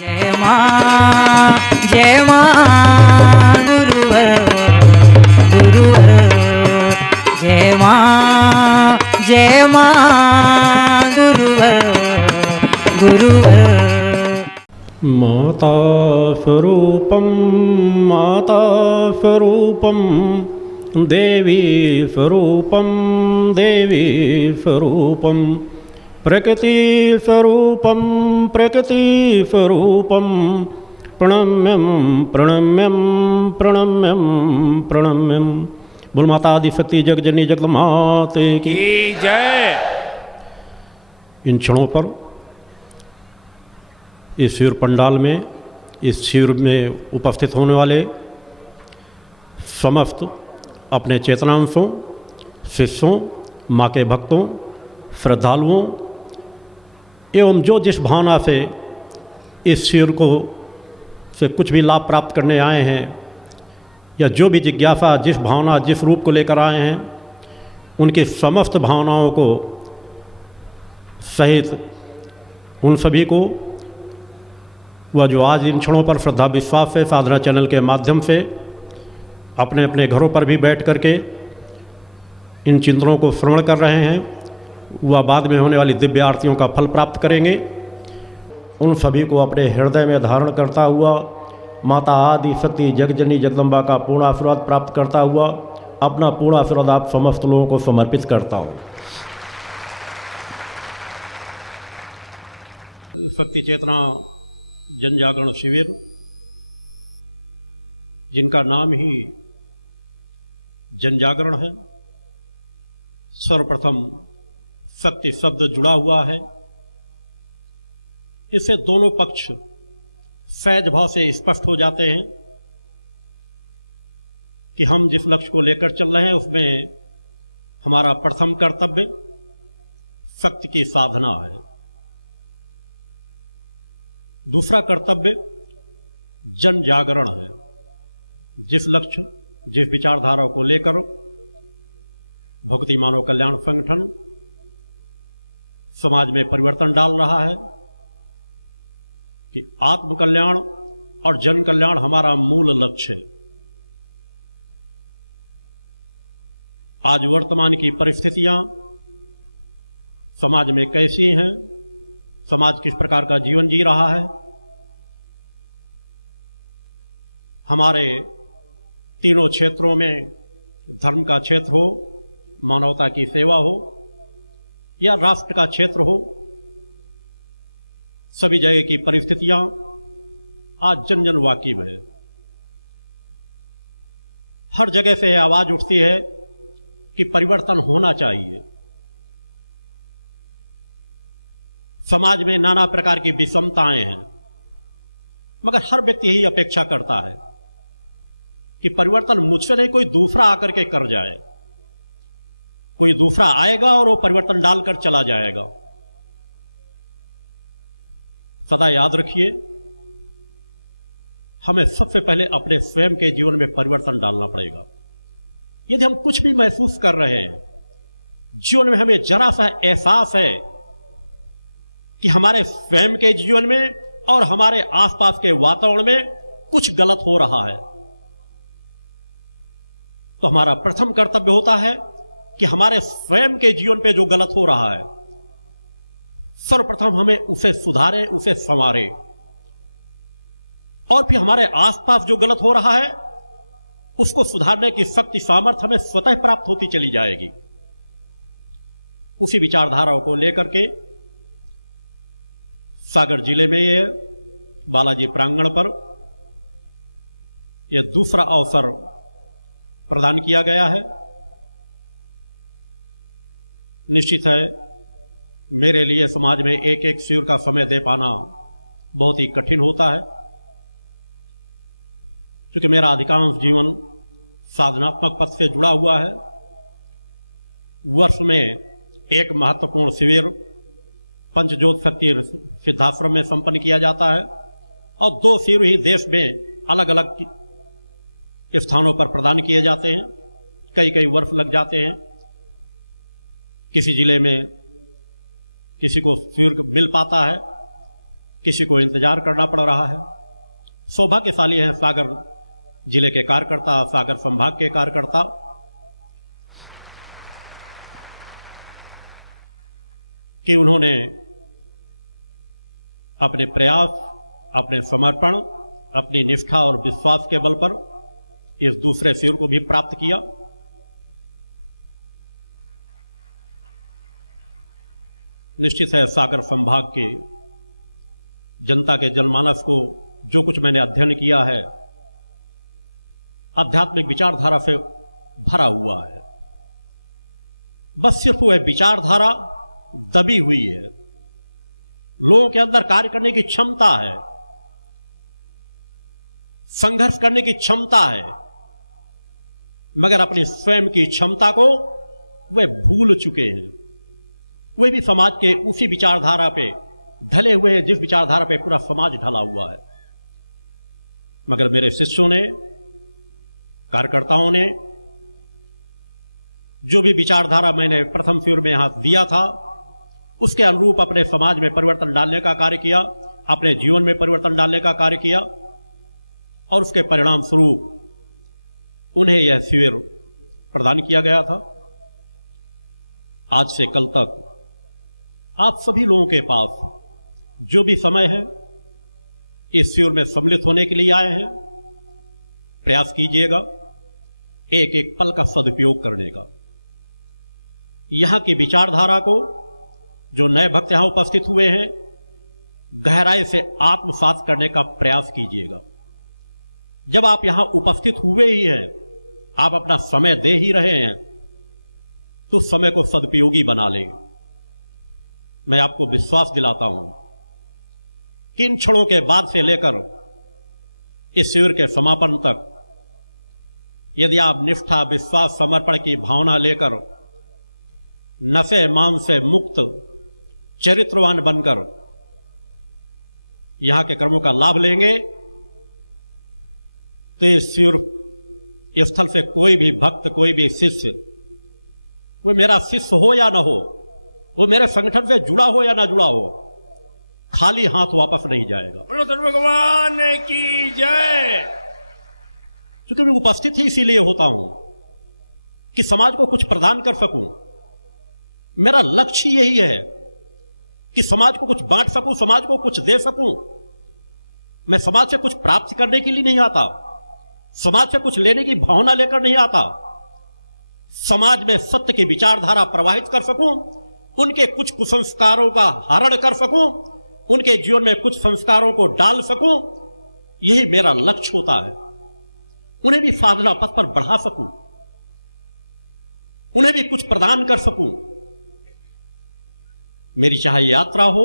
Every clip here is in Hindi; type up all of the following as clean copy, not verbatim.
जय मां गुरुवर गुरुवर जय मां गुरुवर गुरुवर माता स्वरूपं देवी स्वरूपं प्रकृति स्वरूपं प्रणम्यम। बोल माता आदि शक्ति जगजननी जगदमाते की जय। इन क्षणों पर इस शिविर पंडाल में, इस शिविर में उपस्थित होने वाले समस्त अपने चेतनांशों, शिष्यों, माँ के भक्तों, श्रद्धालुओं एवं जो जिस भावना से इस शिविर को से कुछ भी लाभ प्राप्त करने आए हैं, या जो भी जिज्ञासा जिस भावना जिस रूप को लेकर आए हैं, उनकी समस्त भावनाओं को सहित उन सभी को वह जो आज इन क्षणों पर श्रद्धा विश्वास से साधना चैनल के माध्यम से अपने अपने घरों पर भी बैठ करके इन चिंतनों को श्रवण कर रहे हैं, वह बाद में होने वाली दिव्य आरतियों का फल प्राप्त करेंगे। उन सभी को अपने हृदय में धारण करता हुआ माता आदि शक्ति जगजननी जगदम्बा का पूर्ण आशीर्वाद प्राप्त करता हुआ अपना पूर्ण आशीर्वाद आप समस्त लोगों को समर्पित करता हूँ। शक्ति चेतना जन जागरण शिविर, जिनका नाम ही जन जागरण है, सर्वप्रथम शक्ति शब्द जुड़ा हुआ है। इससे दोनों पक्ष सहज भाव से स्पष्ट हो जाते हैं कि हम जिस लक्ष्य को लेकर चल रहे हैं उसमें हमारा प्रथम कर्तव्य शक्ति की साधना है। दूसरा कर्तव्य जन जागरण है। जिस लक्ष्य जिस विचारधारा को लेकर भक्ति मानव कल्याण संगठन समाज में परिवर्तन डाल रहा है कि आत्म कल्याण और जन कल्याण हमारा मूल लक्ष्य है। आज वर्तमान की परिस्थितियां समाज में कैसी हैं, समाज किस प्रकार का जीवन जी रहा है, हमारे तीनों क्षेत्रों में धर्म का क्षेत्र हो, मानवता की सेवा हो, या राष्ट्र का क्षेत्र हो, सभी जगह की परिस्थितियां आज जन जन वाकिफ है। हर जगह से आवाज उठती है कि परिवर्तन होना चाहिए। समाज में नाना प्रकार की विषमताएं हैं, मगर हर व्यक्ति यही अपेक्षा करता है कि परिवर्तन मुझसे नहीं कोई दूसरा आकर के कर जाए। कोई दूसरा आएगा और वो परिवर्तन डालकर चला जाएगा। सदा याद रखिए, हमें सबसे पहले अपने स्वयं के जीवन में परिवर्तन डालना पड़ेगा। यदि हम कुछ भी महसूस कर रहे हैं, जीवन में हमें जरा सा एहसास है कि हमारे स्वयं के जीवन में और हमारे आसपास के वातावरण में कुछ गलत हो रहा है, तो हमारा प्रथम कर्तव्य होता है कि हमारे स्वयं के जीवन पे जो गलत हो रहा है, सर्वप्रथम हमें उसे सुधारें, उसे संवारें, और फिर हमारे आसपास जो गलत हो रहा है उसको सुधारने की शक्ति सामर्थ्य हमें स्वतः प्राप्त होती चली जाएगी। उसी विचारधाराओं को लेकर के सागर जिले में ये बालाजी प्रांगण पर यह दूसरा अवसर प्रदान किया गया है। निश्चित है मेरे लिए समाज में एक एक शिविर का समय दे पाना बहुत ही कठिन होता है, क्योंकि मेरा अधिकांश जीवन साधनात्मक पथ से जुड़ा हुआ है। वर्ष में एक महत्वपूर्ण शिविर पंचज्योत शक्ति सिद्धाश्रम में संपन्न किया जाता है, और 2 शिविर ही देश में अलग अलग स्थानों पर प्रदान किए जाते हैं। कई कई वर्ष लग जाते हैं। किसी जिले में किसी को शिविर मिल पाता है, किसी को इंतजार करना पड़ रहा है। सौभाग्यशाली हैं सागर जिले के कार्यकर्ता, सागर संभाग के कार्यकर्ता, कि उन्होंने अपने प्रयास, अपने समर्पण, अपनी निष्ठा और विश्वास के बल पर इस दूसरे शिविर को भी प्राप्त किया। निश्चित है सागर संभाग के जनता के जनमानस को जो कुछ मैंने अध्ययन किया है आध्यात्मिक विचारधारा से भरा हुआ है। बस सिर्फ वह विचारधारा दबी हुई है। लोगों के अंदर कार्य करने की क्षमता है, संघर्ष करने की क्षमता है, मगर अपनी स्वयं की क्षमता को वे भूल चुके हैं। वे भी समाज के उसी विचारधारा पे ढले हुए हैं जिस विचारधारा पे पूरा समाज ढला हुआ है। मगर मेरे शिष्यों ने, कार्यकर्ताओं ने जो भी विचारधारा मैंने प्रथम शिविर में यहां दिया था उसके अनुरूप अपने समाज में परिवर्तन डालने का कार्य किया, अपने जीवन में परिवर्तन डालने का कार्य किया और उसके परिणाम स्वरूप उन्हें यह शिविर प्रदान किया गया था। आज से कल तक आप सभी लोगों के पास जो भी समय है इस शिविर में सम्मिलित होने के लिए आए हैं, प्रयास कीजिएगा एक एक पल का सदुपयोग करने का। यहां की विचारधारा को जो नए भक्त यहां उपस्थित हुए हैं गहराई से आत्मसात करने का प्रयास कीजिएगा। जब आप यहां उपस्थित हुए ही हैं, आप अपना समय दे ही रहे हैं, तो समय को सदुपयोगी बना लें। मैं आपको विश्वास दिलाता हूं कि इन क्षणों के बाद से लेकर इस शिविर के समापन तक यदि आप निष्ठा, विश्वास, समर्पण की भावना लेकर नशे मान से मुक्त चरित्रवान बनकर यहां के कर्मों का लाभ लेंगे तो इस शिविर स्थल से कोई भी भक्त, कोई भी शिष्य, वो मेरा शिष्य हो या ना हो, वो मेरे संगठन से जुड़ा हो या ना जुड़ा हो, खाली हाथ वापस नहीं जाएगा। भगवान की जय। क्योंकि मैं उपस्थित ही इसीलिए होता हूं कि समाज को कुछ प्रदान कर सकूं। मेरा लक्ष्य यही है कि समाज को कुछ बांट सकूं, समाज को कुछ दे सकूं। मैं समाज से कुछ प्राप्त करने के लिए नहीं आता, समाज से कुछ लेने की भावना लेकर नहीं आता। समाज में सत्य की विचारधारा प्रवाहित कर सकूं, उनके कुछ कुसंस्कारों का हरण कर सकूं, उनके जीवन में कुछ संस्कारों को डाल सकूं, यही मेरा लक्ष्य होता है। उन्हें भी साधना पथ पर बढ़ा सकूं, उन्हें भी कुछ प्रदान कर सकूं। मेरी चाहे यात्रा हो,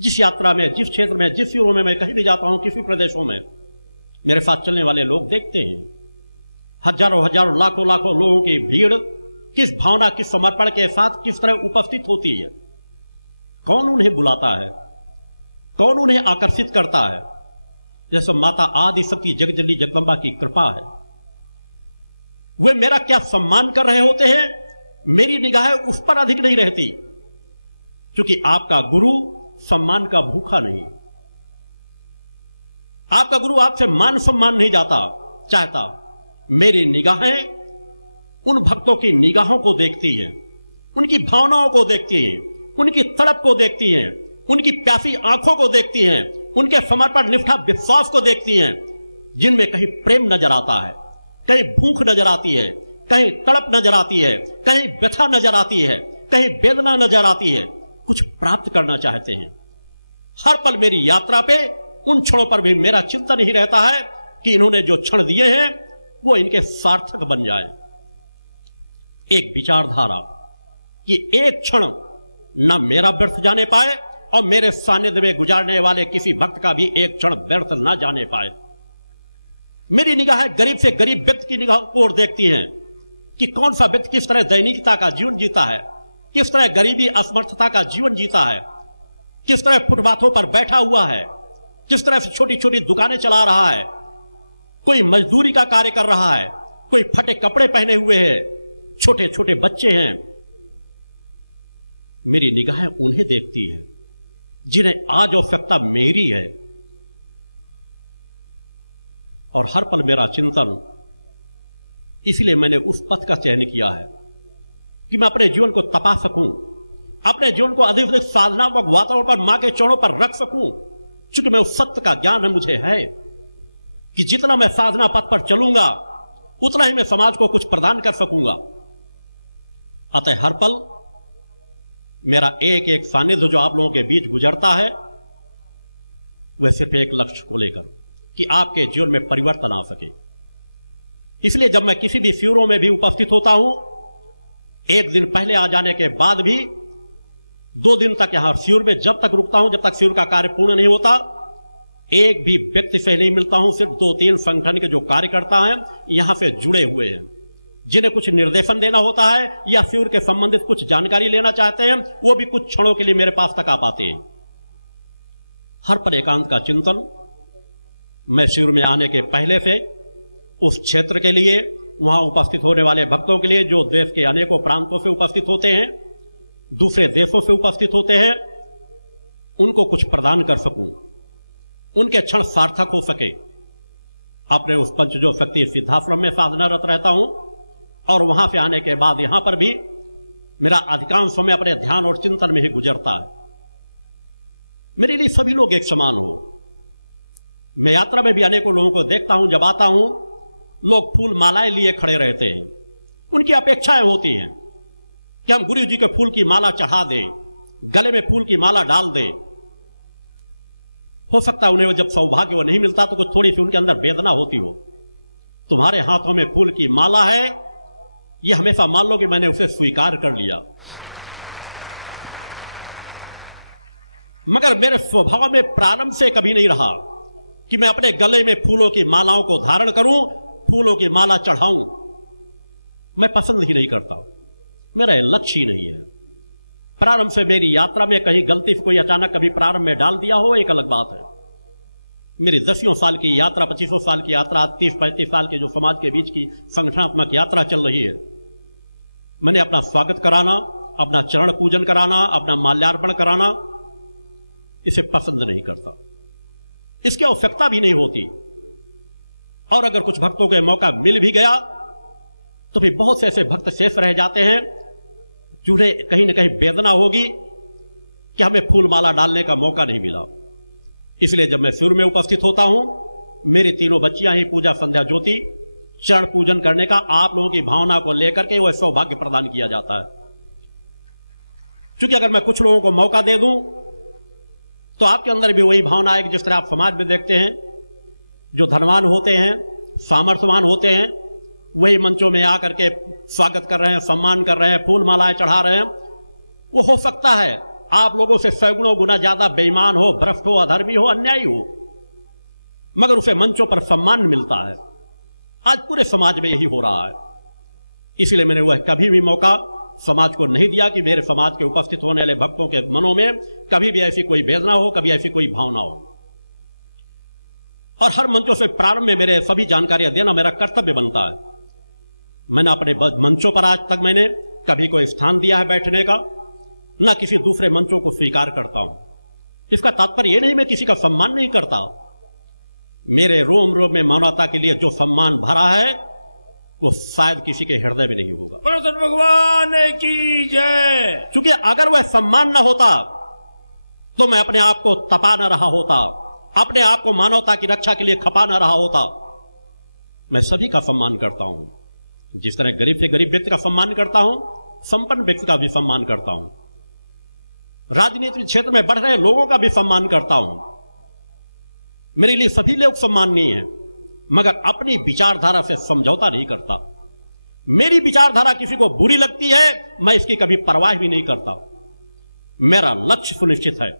जिस यात्रा में, जिस क्षेत्र में, जिस शिविरों में मैं कहीं भी जाता हूं, किसी प्रदेशों में, मेरे साथ चलने वाले लोग देखते हैं हजारों हजारों लाखों लाखों लोगों की भीड़ किस भावना, किस समर्पण के साथ किस तरह उपस्थित होती है। कौन उन्हें बुलाता है, कौन उन्हें आकर्षित करता है। जैसे माता आदि शक्ति जगदली जगदम्बा की कृपा है। वे मेरा क्या सम्मान कर रहे होते हैं, मेरी निगाहें उस पर अधिक नहीं रहती, क्योंकि आपका गुरु सम्मान का भूखा नहीं। आपका गुरु आपसे मान सम्मान नहीं चाहता। मेरी निगाहें उन भक्तों की निगाहों को देखती हैं, उनकी भावनाओं को देखती हैं, उनकी तड़प को देखती हैं, उनकी प्यासी आंखों को देखती हैं, उनके समर्पण, निष्ठा, विश्वास को देखती हैं, जिनमें कहीं प्रेम नजर आता है, कहीं भूख नजर आती है, कहीं तड़प नजर आती है, कहीं व्यथा नजर आती है, कहीं वेदना नजर आती है। कुछ प्राप्त करना चाहते हैं। हर पल मेरी यात्रा पे उन क्षणों पर भी मेरा चिंतन ही रहता है कि इन्होंने जो क्षण दिए हैं वो इनके सार्थक बन जाए। एक विचारधारा कि एक क्षण न मेरा व्यर्थ जाने पाए और मेरे सानिध्य में गुजारने वाले किसी भक्त का भी एक क्षण व्यर्थ न जाने पाए। मेरी निगाहें गरीब से गरीब व्यक्ति की निगाह को ओर देखती हैं कि कौन सा व्यक्ति किस तरह दैनिकता का जीवन जीता है, किस तरह गरीबी असमर्थता का जीवन जीता है, किस तरह फुटपाथों पर बैठा हुआ है, किस तरह से छोटी छोटी दुकानें चला रहा है, कोई मजदूरी का कार्य कर रहा है, कोई फटे कपड़े पहने हुए है, छोटे छोटे बच्चे हैं। मेरी निगाहें उन्हें देखती हैं जिन्हें आज आवश्यकता मेरी है और हर पल मेरा चिंतन, इसलिए मैंने उस पथ का चयन किया है कि मैं अपने जीवन को तपा सकूं, अपने जीवन को अधिक से अधिक साधनात्मक वातावरण पर मां के चरणों पर रख सकूं, क्योंकि मैं उस सत्य का ज्ञान मुझे है कि जितना मैं साधना पथ पर चलूंगा उतना ही मैं समाज को कुछ प्रदान कर सकूंगा। अतः हर पल मेरा एक एक सानिध्य जो आप लोगों के बीच गुजरता है वह सिर्फ एक लक्ष्य को लेकर कि आपके जीवन में परिवर्तन आ सके। इसलिए जब मैं किसी भी शिविरों में भी उपस्थित होता हूं, एक दिन पहले आ जाने के बाद भी 2 दिन तक यहां शिविर में जब तक रुकता हूं, जब तक शिविर का कार्य पूर्ण नहीं होता, एक भी व्यक्ति से नहीं मिलता हूं। सिर्फ 2-3 संगठन के जो कार्यकर्ता हैं यहां से जुड़े हुए हैं, जिन्हें कुछ निर्देशन देना होता है या शिविर के संबंधित कुछ जानकारी लेना चाहते हैं, वो भी कुछ क्षणों के लिए मेरे पास तक आ पाते हैं। हर पल एकांत का चिंतन मैं शिविर में आने के पहले से उस क्षेत्र के लिए, वहां उपस्थित होने वाले भक्तों के लिए जो देश के अनेकों प्रांतों से उपस्थित होते हैं, दूसरे देशों से उपस्थित होते हैं, उनको कुछ प्रदान कर सकूं, उनके क्षण सार्थक हो सके। अपने उस पंचजो शक्ति सिद्धाश्रम में साधनारत रहता हूं और वहां से आने के बाद यहां पर भी मेरा अधिकांश समय अपने ध्यान और चिंतन में ही गुजरता है। मेरे लिए सभी लोग एक समान हो। मैं यात्रा में भी अनेकों लोगों को देखता हूं, जब आता हूं लोग फूल मालाएं लिए खड़े रहते हैं। उनकी अपेक्षाएं होती हैं कि हम गुरु जी के फूल की माला चढ़ा दें, गले में फूल की माला डाल दें। हो सकता है उन्हें जब सौभाग्य वो नहीं मिलता तो कुछ थोड़ी सी उनके अंदर वेदना होती हो। तुम्हारे हाथों में फूल की माला है, यह हमेशा मान लो कि मैंने उसे स्वीकार कर लिया। मगर मेरे स्वभाव में प्रारंभ से कभी नहीं रहा कि मैं अपने गले में फूलों की मालाओं को धारण करूं, फूलों की माला चढ़ाऊं। मैं पसंद ही नहीं करता, मेरा लक्ष्य ही नहीं है। प्रारंभ से मेरी यात्रा में कहीं गलती से कोई अचानक कभी प्रारंभ में डाल दिया हो, एक अलग बात है। मेरी 10 साल की यात्रा, 25 साल की यात्रा, 30-35 साल के जो समाज के बीच की संगठनात्मक यात्रा चल रही है, मैंने अपना स्वागत कराना, अपना चरण पूजन कराना, अपना माल्यार्पण कराना, इसे पसंद नहीं करता। इसकी आवश्यकता भी नहीं होती। और अगर कुछ भक्तों को मौका मिल भी गया तो फिर बहुत से ऐसे भक्त शेष रह जाते हैं जिन्हें कहीं ना कहीं वेदना होगी कि हमें फूल माला डालने का मौका नहीं मिला। इसलिए जब मैं शिविर में उपस्थित होता हूं, मेरी 3 बच्चियां ही पूजा संध्या ज्योति चरण पूजन करने का आप लोगों की भावना को लेकर के वह सौभाग्य प्रदान किया जाता है। क्योंकि अगर मैं कुछ लोगों को मौका दे दूं तो आपके अंदर भी वही भावना है कि जिस तरह आप समाज में देखते हैं, जो धनवान होते हैं, सामर्थ्यवान होते हैं, वही मंचों में आकर के स्वागत कर रहे हैं, सम्मान कर रहे हैं, फूल मालाएं चढ़ा रहे हैं। वो हो सकता है आप लोगों से 100 गुना ज्यादा बेईमान हो, भ्रष्ट हो, अधर्मी हो, अन्यायी हो, मगर उसे मंचों पर सम्मान मिलता है। आज पूरे समाज में यही हो रहा है। इसलिए मैंने वह कभी भी मौका समाज को नहीं दिया कि मेरे समाज के उपस्थित होने वाले भक्तों के मनों में कभी भी ऐसी कोई वेदना हो, कभी ऐसी कोई भावना हो। और हर मंचों से प्रारंभ में मेरे सभी जानकारियां देना मेरा कर्तव्य बनता है। मैंने अपने मंचों पर आज तक मैंने कभी कोई स्थान दिया है बैठने का, ना किसी दूसरे मंचों को स्वीकार करता हूं। इसका तात्पर्य यह नहीं मैं किसी का सम्मान नहीं करता। मेरे रोम रोम में मानवता के लिए जो सम्मान भरा है वो शायद किसी के हृदय में नहीं होगा। प्रसन्न भगवान की जय। क्योंकि अगर वह सम्मान न होता तो मैं अपने आप को तपा न रहा होता, अपने आप को मानवता की रक्षा के लिए खपा न रहा होता। मैं सभी का सम्मान करता हूं, जिस तरह गरीब से गरीब व्यक्ति का सम्मान करता हूं, संपन्न व्यक्ति का भी सम्मान करता हूं, राजनीतिक क्षेत्र में बढ़ रहे लोगों का भी सम्मान करता हूं। मेरे लिए सभी लोग सम्माननीय हैं, मगर अपनी विचारधारा से समझौता नहीं करता। मेरी विचारधारा किसी को बुरी लगती है, मैं इसकी कभी परवाह भी नहीं करता। मेरा लक्ष्य सुनिश्चित है।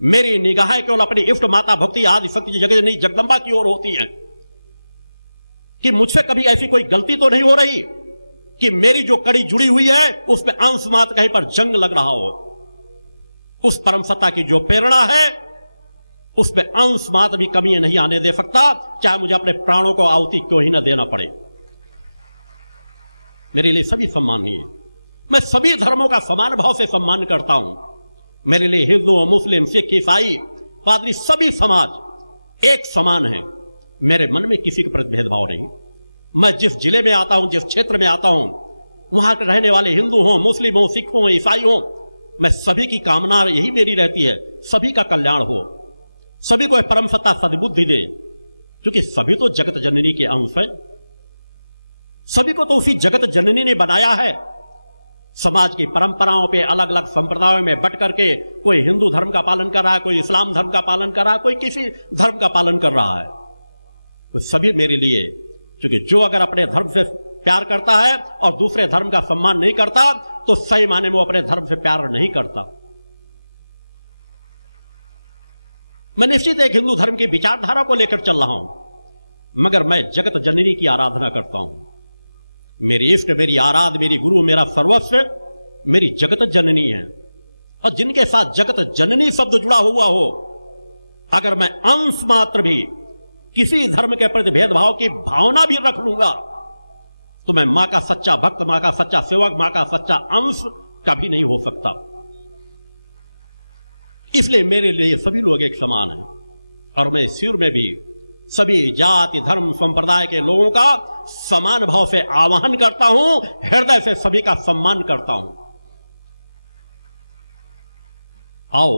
मेरी निगाहें केवल अपनी इष्ट माता भक्ति आदि शक्ति जगन्नाथ जगदम्बा की ओर होती हैं कि मुझसे कभी ऐसी कोई गलती तो नहीं हो रही कि मेरी जो कड़ी जुड़ी हुई है उसमें अंश मात्र कहीं पर जंग लग रहा हो। उस परम सत्ता की जो प्रेरणा है उसमें अंश मात्र भी कमी नहीं आने दे सकता, चाहे मुझे अपने प्राणों को आहुति क्यों ही न देना पड़े। मेरे लिए सभी सम्माननीय। मैं सभी धर्मों का समान भाव से सम्मान करता हूं। मेरे लिए हिंदू मुस्लिम सिख ईसाई पादरी सभी समाज एक समान है। मेरे मन में किसी के प्रति भेदभाव नहीं। मैं जिस जिले में आता हूं, जिस क्षेत्र में आता हूं, वहां के रहने वाले हिंदू हों, मुस्लिम हों, सिख हों, ईसाई हों, मैं सभी की कामना यही मेरी रहती है, सभी का कल्याण हो, सभी को परम सत्ता सद्बुद्धि दे, क्योंकि सभी तो जगत जननी के अंश है। सभी को तो उसी जगत जननी ने बनाया है। समाज की परंपराओं पे अलग अलग संप्रदायों में बट करके कोई हिंदू धर्म का पालन कर रहा है, कोई इस्लाम धर्म का पालन कर रहा है, कोई किसी धर्म का पालन कर रहा है, तो सभी मेरे लिए, क्योंकि जो अगर अपने धर्म से प्यार करता है और दूसरे धर्म का सम्मान नहीं करता तो सही माने में वो अपने धर्म से प्यार नहीं करता। मैं निश्चित एक हिंदू धर्म की विचारधारा को लेकर चल रहा हूं, मगर मैं जगत जननी की आराधना करता हूं। मेरी इष्ट, मेरी आराध्य, मेरी गुरु, मेरा सर्वस्व मेरी जगत जननी है। और जिनके साथ जगत जननी शब्द जुड़ा हुआ हो, अगर मैं अंश मात्र भी किसी धर्म के प्रति भेदभाव की भावना भी रख लूंगा तो मैं मां का सच्चा भक्त, मां का सच्चा सेवक, मां का सच्चा अंश कभी नहीं हो सकता। इसलिए मेरे लिए सभी लोग एक समान हैं और मैं शिविर में भी सभी जाति धर्म संप्रदाय के लोगों का समान भाव से आवाहन करता हूं, हृदय से सभी का सम्मान करता हूं। आओ,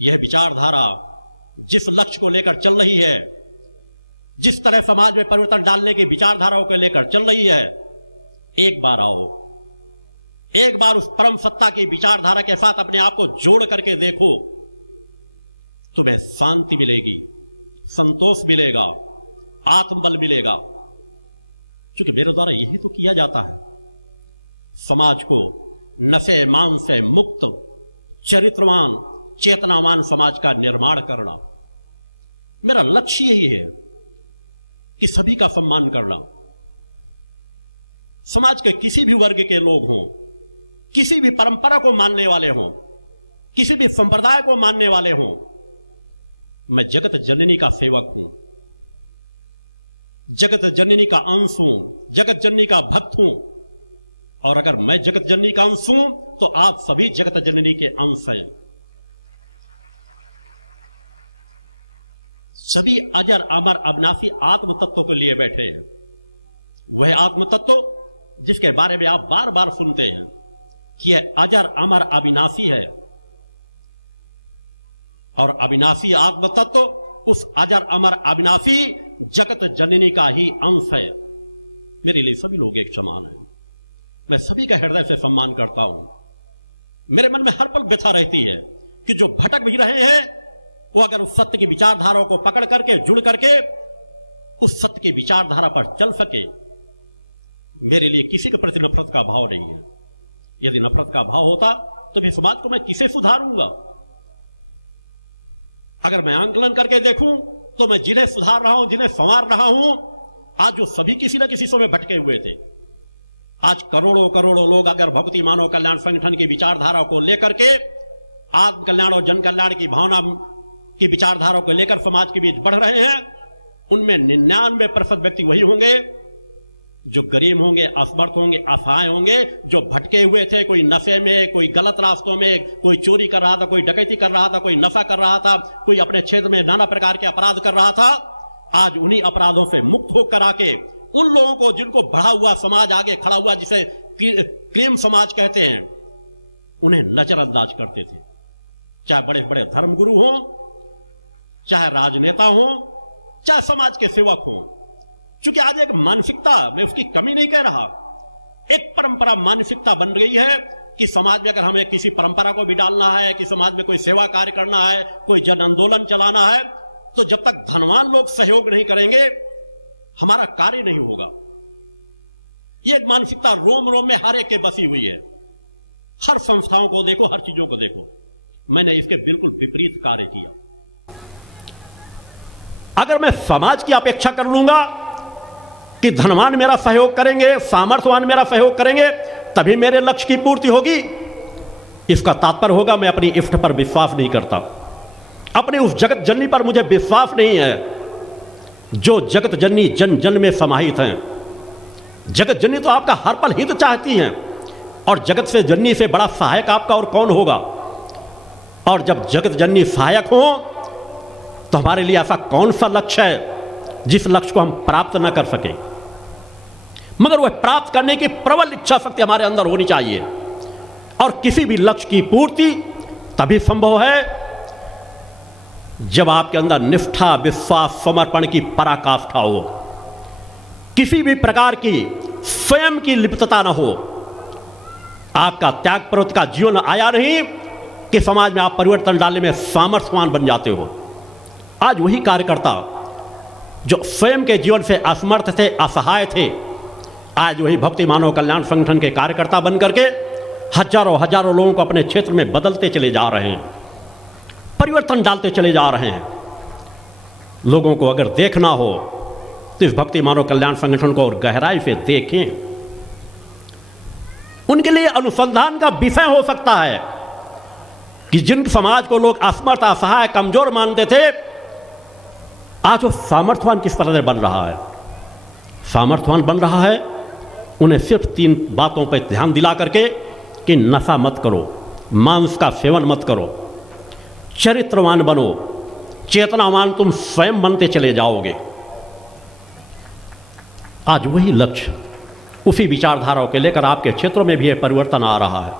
यह विचारधारा जिस लक्ष्य को लेकर चल रही है, जिस तरह समाज में परिवर्तन डालने की विचारधाराओं को लेकर चल रही है, एक बार आओ, एक बार उस परम सत्ता की विचारधारा के साथ अपने आप को जोड़ करके देखो, तुम्हें शांति मिलेगी, संतोष मिलेगा, आत्मबल मिलेगा। क्योंकि मेरे द्वारा यही तो किया जाता है, समाज को नशे मान से मुक्त, चरित्रवान, चेतनावान समाज का निर्माण करना। मेरा लक्ष्य यही है कि सभी का सम्मान करना। समाज के किसी भी वर्ग के लोग हों, किसी भी परंपरा को मानने वाले हों, किसी भी संप्रदाय को मानने वाले हों, मैं जगत जननी का सेवक हूं, जगत जननी का अंश हूं, जगत जननी का भक्त हूं। और अगर मैं जगत जननी का अंश हूं तो आप सभी जगत जननी के अंश हैं। सभी अजर अमर अविनाशी आत्म तत्व को लिए बैठे हैं। वह आत्म तत्व जिसके बारे में आप बार बार सुनते हैं कि यह अजर अमर अविनाशी है, और अविनाशी आत्म तत्व उस अजर अमर अविनाशी जगत जननी का ही अंश है। मेरे लिए सभी लोग एक समान हैं। मैं सभी का हृदय से सम्मान करता हूं। मेरे मन में हर पल व्यथा रहती है कि जो भटक भी रहे हैं वो अगर उस सत्य की विचारधारा को पकड़ करके, जुड़ करके उस सत्य की विचारधारा पर चल सके। मेरे लिए किसी के प्रति नफरत का भाव नहीं है। यदि नफरत का भाव होता तो फिर समाज को मैं किसे सुधारूंगा? अगर मैं आंकलन करके देखूं तो मैं जिन्हें सुधार रहा हूं, जिन्हें संवार रहा हूं, आज जो सभी किसी न किसी में भटके हुए थे, आज करोड़ों करोड़ों लोग अगर भक्ति मानव कल्याण संगठन की विचारधारा को लेकर के आत्म कल्याण और जन कल्याण की भावना की विचारधारा को लेकर समाज के बीच बढ़ रहे हैं, उनमें 99% व्यक्ति वही होंगे जो गरीब होंगे, असमर्थ होंगे, असहाय होंगे, जो भटके हुए थे, कोई नशे में, कोई गलत रास्तों में, कोई चोरी कर रहा था, कोई डकैती कर रहा था, कोई नशा कर रहा था, कोई अपने क्षेत्र में नाना प्रकार के अपराध कर रहा था। आज उन्हीं अपराधों से मुक्त होकर आके उन लोगों को जिनको बढ़ा हुआ समाज आगे खड़ा हुआ, जिसे क्रीम समाज कहते हैं, उन्हें नजरअंदाज करते थे। चाहे बड़े बड़े धर्मगुरु हों, चाहे राजनेता हों, चाहे समाज के सेवक हों। क्योंकि आज एक मानसिकता, मैं उसकी कमी नहीं कह रहा, एक परंपरा मानसिकता बन गई है कि समाज में अगर हमें किसी परंपरा को भी डालना है, कि समाज में कोई सेवा कार्य करना है, कोई जन आंदोलन चलाना है, तो जब तक धनवान लोग सहयोग नहीं करेंगे हमारा कार्य नहीं होगा। यह एक मानसिकता रोम रोम में हर एक के बसी हुई है। हर संस्थाओं को देखो, हर चीजों को देखो। मैंने इसके बिल्कुल विपरीत कार्य किया। अगर मैं समाज की अपेक्षा कर लूंगा कि धनवान मेरा सहयोग करेंगे, सामर्थ्यवान मेरा सहयोग करेंगे, तभी मेरे लक्ष्य की पूर्ति होगी, इसका तात्पर्य होगा मैं अपनी इष्ट पर विश्वास नहीं करता, अपने उस जगत जननी पर मुझे विश्वास नहीं है जो जगत जननी जन जन में समाहित हैं। जगत जननी तो आपका हर पल हित चाहती हैं, और जगत से जननी से बड़ा सहायक आपका और कौन होगा? और जब जगत जननी सहायक हो तो हमारे लिए ऐसा कौन सा लक्ष्य है जिस लक्ष्य को हम प्राप्त न कर सकें, मगर वह प्राप्त करने की प्रबल इच्छा शक्ति हमारे अंदर होनी चाहिए। और किसी भी लक्ष्य की पूर्ति तभी संभव है जब आपके अंदर निष्ठा, विश्वास, समर्पण की पराकाष्ठा हो, किसी भी प्रकार की स्वयं की लिप्तता न हो, आपका त्याग प्रवृत्ति का जीवन आया नहीं कि समाज में आप परिवर्तन डालने में सामर्थ्यवान बन जाते हो। आज वही कार्यकर्ता जो स्वयं के जीवन से असमर्थ थे, असहाय थे, आज वही भक्ति मानव कल्याण संगठन के कार्यकर्ता बन करके हजारों हजारों लोगों को अपने क्षेत्र में बदलते चले जा रहे हैं, परिवर्तन डालते चले जा रहे हैं। लोगों को अगर देखना हो तो इस भक्ति मानव कल्याण संगठन को और गहराई से देखें। उनके लिए अनुसंधान का विषय हो सकता है कि जिन समाज को लोग असमर्थ, असहाय, कमजोर मानते थे, आज वो सामर्थ्यवान किस तरह से बन रहा है। सामर्थ्यवान बन रहा है उन्हें सिर्फ 3 बातों पर ध्यान दिला करके कि नशा मत करो, मांस का सेवन मत करो, चरित्रवान बनो, चेतनावान तुम स्वयं बनते चले जाओगे। आज वही लक्ष्य, उसी विचारधाराओं के लेकर आपके क्षेत्रों में भी यह परिवर्तन आ रहा है।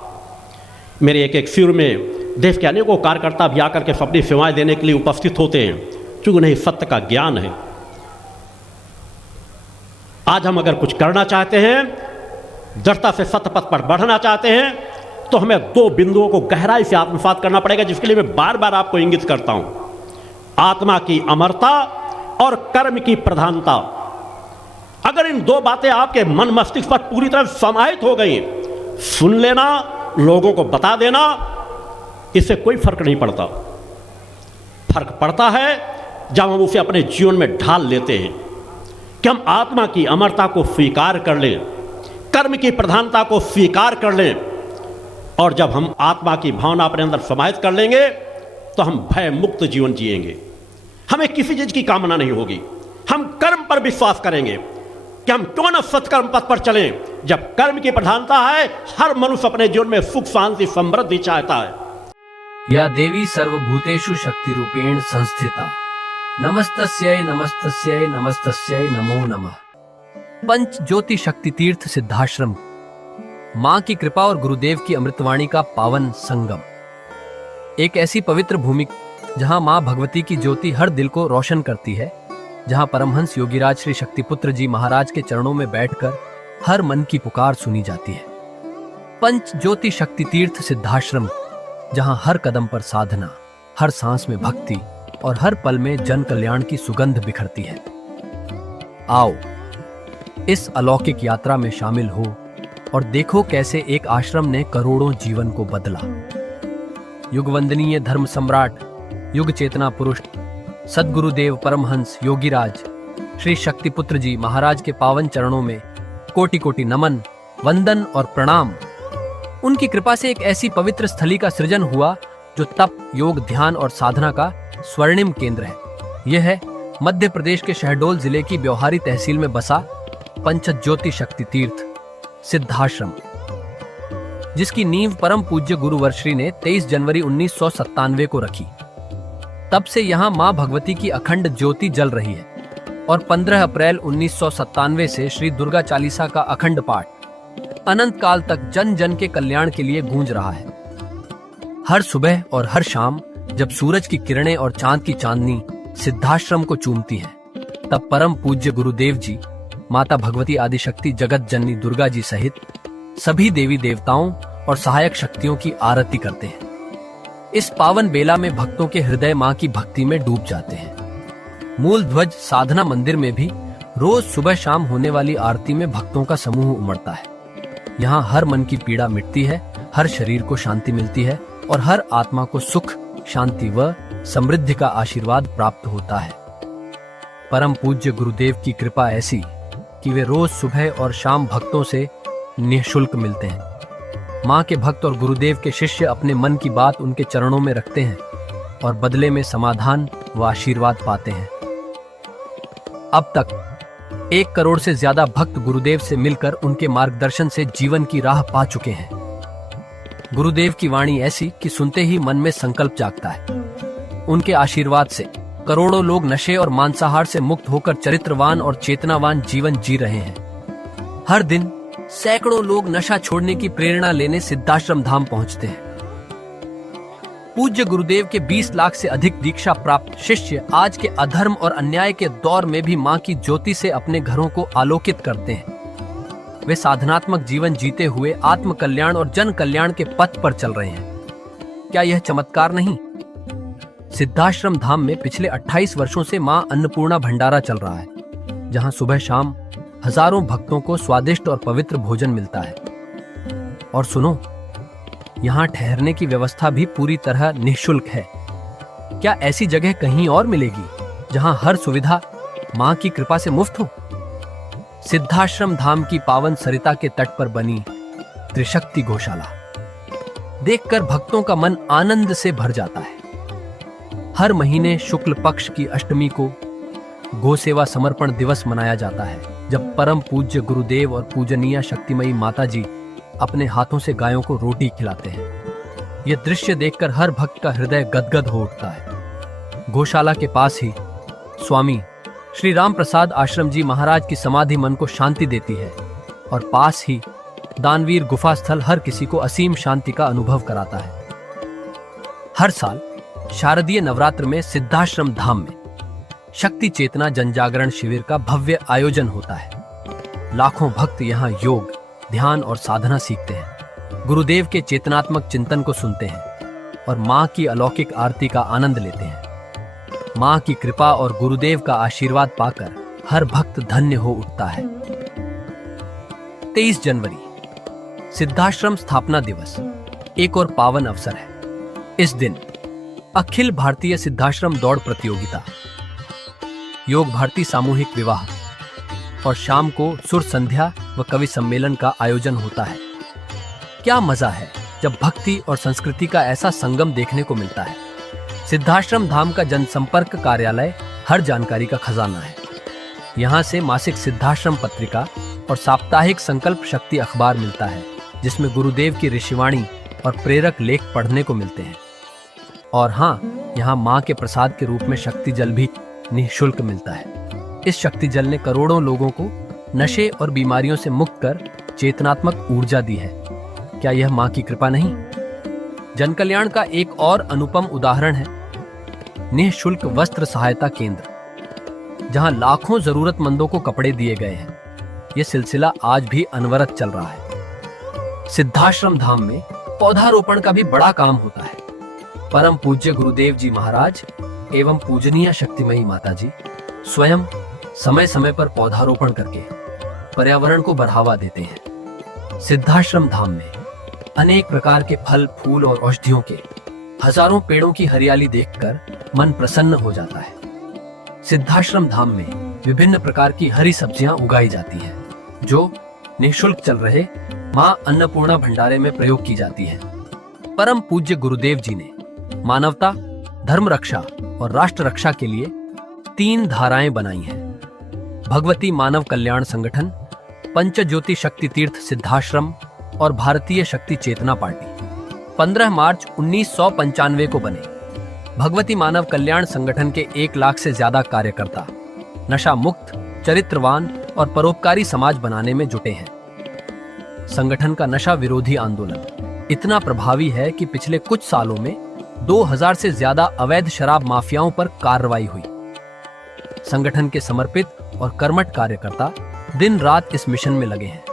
मेरे एक शिविर में देश के अनेकों कार्यकर्ता भी आकर के अपनी सेवाएं देने के लिए उपस्थित होते हैं, क्योंकि उन्हें सत्य का ज्ञान है। आज हम अगर कुछ करना चाहते हैं, दृढ़ता से सत्य पथ पर बढ़ना चाहते हैं, तो हमें 2 बिंदुओं को गहराई से आत्मसात करना पड़ेगा, जिसके लिए मैं बार बार आपको इंगित करता हूं। आत्मा की अमरता और कर्म की प्रधानता। अगर इन 2 बातें आपके मन मस्तिष्क पर पूरी तरह समाहित हो गई, सुन लेना, लोगों को बता देना, इससे कोई फर्क नहीं पड़ता। फर्क पड़ता है जब हम उसे अपने जीवन में ढाल लेते हैं कि हम आत्मा की अमरता को स्वीकार कर लें, कर्म की प्रधानता को स्वीकार कर लें, और जब हम आत्मा की भावना अपने अंदर समाहित कर लेंगे तो हम भय मुक्त जीवन जिएंगे। हमें किसी चीज की कामना नहीं होगी। हम कर्म पर विश्वास करेंगे कि हम क्यों न सत्कर्म पथ पर चलें। जब कर्म की प्रधानता है, हर मनुष्य अपने जीवन में सुख, शांति, समृद्धि चाहता है। या देवी सर्वभूतेषु शक्ति रूपेण संस्थिता, नमस्तस्यै नमस्तस्यै नमस्तस्यै नमो नमः। पंच ज्योति शक्ति तीर्थ सिद्धाश्रम, मां की कृपा और गुरुदेव की अमृतवाणी का पावन संगम। एक ऐसी पवित्र भूमि जहां मां भगवती की ज्योति हर दिल को रोशन करती है, जहां परमहंस योगीराज श्री शक्तिपुत्र जी महाराज के चरणों में बैठकर हर मन की पुकार सुनी जाती है। पंच ज्योति शक्ति तीर्थ सिद्धाश्रम, जहां हर कदम पर साधना, हर सांस में भक्ति और हर पल में जन कल्याण की सुगंध बिखरती है। आओ इस अलौकिक यात्रा में शामिल हो और देखो कैसे एक आश्रम ने करोड़ों जीवन को बदला। युगवंदनीय धर्म सम्राट, युग चेतना पुरुष सद्गुरुदेव परमहंस योगीराज श्री शक्तिपुत्र जी महाराज के पावन चरणों में कोटि कोटि नमन, वंदन और प्रणाम। उनकी कृपा से एक ऐसी पवित्र स्थली का सृजन हुआ जो तप, योग, ध्यान और साधना का स्वर्णिम केंद्र है। यह है मध्य प्रदेश के शहडोल जिले की ब्योहारी तहसील में बसा पंचज्योति शक्ति तीर्थ सिद्धाश्रम, जिसकी नींव परम पूज्य गुरुवर्श्री ने 23 जनवरी 1997 को रखी। तब से यहाँ माँ भगवती की अखंड ज्योति जल रही है और 15 अप्रैल 1997 से श्री दुर्गा चालीसा का अखंड पाठ अनंत काल तक जन जन के कल्याण के लिए गूंज रहा है। हर सुबह और हर शाम जब सूरज की किरणें और चांद की चांदनी सिद्धाश्रम को चूमती हैं, तब परम पूज्य गुरुदेव जी माता भगवती आदिशक्ति जगत जननी दुर्गा जी सहित सभी देवी देवताओं और सहायक शक्तियों की आरती करते हैं। इस पावन बेला में भक्तों के हृदय मां की भक्ति में डूब जाते हैं। मूल ध्वज साधना मंदिर में भी रोज सुबह शाम होने वाली आरती में भक्तों का समूह उमड़ता है। यहाँ हर मन की पीड़ा मिटती है, हर शरीर को शांति मिलती है और हर आत्मा को सुख, शांति व समृद्धि का आशीर्वाद प्राप्त होता है। परम पूज्य गुरुदेव की कृपा ऐसी कि वे रोज सुबह और शाम भक्तों से निःशुल्क मिलते हैं। मां के भक्त और गुरुदेव के शिष्य अपने मन की बात उनके चरणों में रखते हैं और बदले में समाधान व आशीर्वाद पाते हैं। अब तक 1 करोड़ से ज्यादा भक्त गुरुदेव से मिलकर उनके मार्गदर्शन से जीवन की राह पा चुके हैं। गुरुदेव की वाणी ऐसी कि सुनते ही मन में संकल्प जागता है। उनके आशीर्वाद से करोड़ों लोग नशे और मांसाहार से मुक्त होकर चरित्रवान और चेतनावान जीवन जी रहे हैं। हर दिन सैकड़ों लोग नशा छोड़ने की प्रेरणा लेने सिद्धाश्रम धाम पहुंचते हैं। पूज्य गुरुदेव के 20 लाख से अधिक दीक्षा प्राप्त शिष्य आज के अधर्म और अन्याय के दौर में भी मां की ज्योति से अपने घरों को आलोकित करते हैं। वे साधनात्मक जीवन जीते हुए आत्म कल्याण और जन कल्याण के पथ पर चल रहे हैं। क्या यह चमत्कार नहीं? सिद्धाश्रम धाम में पिछले 28 वर्षों से मां अन्नपूर्णा भंडारा चल रहा है, जहां सुबह शाम हजारों भक्तों को स्वादिष्ट और पवित्र भोजन मिलता है। और सुनो, यहाँ ठहरने की व्यवस्था भी पूरी तरह निःशुल्क है। क्या ऐसी जगह कहीं और मिलेगी जहां हर सुविधा मां की कृपा से मुफ्त हो? सिद्धाश्रम धाम की पावन सरिता के तट पर बनी त्रिशक्ति गौशाला देखकर भक्तों का मन आनंद से भर जाता है। हर महीने शुक्ल पक्ष की अष्टमी को गौ सेवा समर्पण दिवस मनाया जाता है, जब परम पूज्य गुरुदेव और पूजनीय शक्तिमयी माता जी अपने हाथों से गायों को रोटी खिलाते हैं। यह दृश्य देखकर हर भक्त का हृदय गदगद हो उठता है। गौशाला के पास ही स्वामी श्री राम प्रसाद आश्रम जी महाराज की समाधि मन को शांति देती है, और पास ही दानवीर गुफा स्थल हर किसी को असीम शांति का अनुभव कराता है। हर साल शारदीय नवरात्र में सिद्धाश्रम धाम में शक्ति चेतना जनजागरण शिविर का भव्य आयोजन होता है। लाखों भक्त यहाँ योग, ध्यान और साधना सीखते हैं, गुरुदेव के चेतनात्मक चिंतन को सुनते हैं और मां की अलौकिक आरती का आनंद लेते हैं। मां की कृपा और गुरुदेव का आशीर्वाद पाकर हर भक्त धन्य हो उठता है। 23 जनवरी सिद्धाश्रम स्थापना दिवस एक और पावन अवसर है। इस दिन अखिल भारतीय सिद्धाश्रम दौड़ प्रतियोगिता, योग भारती सामूहिक विवाह और शाम को सुर संध्या व कवि सम्मेलन का आयोजन होता है। क्या मजा है जब भक्ति और संस्कृति का ऐसा संगम देखने को मिलता है। सिद्धाश्रम धाम का जनसंपर्क कार्यालय हर जानकारी का खजाना है। यहाँ से मासिक सिद्धाश्रम पत्रिका और साप्ताहिक संकल्प शक्ति अखबार मिलता है, जिसमें गुरुदेव की ऋषिवाणी और प्रेरक लेख पढ़ने को मिलते हैं। और हाँ, यहाँ माँ के प्रसाद के रूप में शक्ति जल भी निःशुल्क मिलता है। इस शक्ति जल ने करोड़ों लोगों को नशे और बीमारियों से मुक्त कर चेतनात्मक ऊर्जा दी है। क्या यह माँ की कृपा नहीं? जन कल्याण का एक और अनुपम उदाहरण है निःशुल्क वस्त्र सहायता केंद्र, जहां लाखों जरूरतमंदों को कपड़े दिए गए हैं। यह सिलसिला आज भी अनवरत चल रहा है। सिद्धाश्रम धाम में पौधारोपण का भी बड़ा काम होता है। परम पूज्य गुरुदेव जी महाराज एवं पूजनीय शक्तिमयी माता जी स्वयं समय समय पर पौधारोपण करके पर्यावरण को बढ़ावा देते हैं। सिद्धाश्रम धाम में अनेक प्रकार के फल, फूल और औषधियों के हजारों पेड़ों की हरियाली देखकर मन प्रसन्न हो जाता है। सिद्धाश्रम धाम में विभिन्न प्रकार की हरी सब्जियां उगाई जाती हैं, जो निःशुल्क चल रहे मां अन्नपूर्णा भंडारे में प्रयोग की जाती हैं। परम पूज्य गुरुदेव जी ने मानवता, धर्म रक्षा और राष्ट्र रक्षा के लिए 3 धाराएं बनाई हैं। भगवती मानव कल्याण संगठन, पंचज्योति शक्ति तीर्थ सिद्धाश्रम और भारतीय शक्ति चेतना पार्टी 15 मार्च 1995 को बने। भगवती मानव कल्याण संगठन के 1 लाख से ज्यादा कार्यकर्ता नशा मुक्त, चरित्रवान और परोपकारी समाज बनाने में जुटे हैं। संगठन का नशा विरोधी आंदोलन इतना प्रभावी है कि पिछले कुछ सालों में 2000 से ज्यादा अवैध शराब माफियाओं पर कार्रवाई हुई। संगठन के समर्पित और कर्मठ कार्यकर्ता दिन रात इस मिशन में लगे हैं।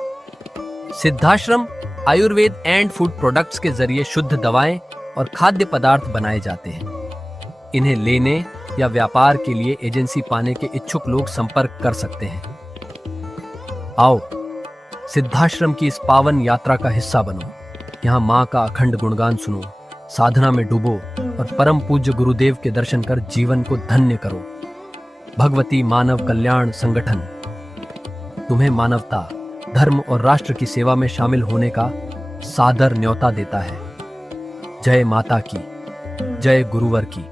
Siddhashram Ayurveda and food products के जरिए शुद्ध दवाएं और खाद्य पदार्थ बनाए जाते हैं। इन्हें लेने या व्यापार के लिए एजेंसी पाने के इच्छुक लोग संपर्क कर सकते हैं। आओ सिद्धाश्रम की इस पावन यात्रा का हिस्सा बनो। यहाँ माँ का अखंड गुणगान सुनो, साधना में डूबो और परम पूज्य गुरुदेव के दर्शन कर जीवन को धन्य करो। भगवती मानव कल्याण संगठन तुम्हें मानवता, धर्म और राष्ट्र की सेवा में शामिल होने का सादर न्योता देता है। जय माता की, जय गुरुवर की।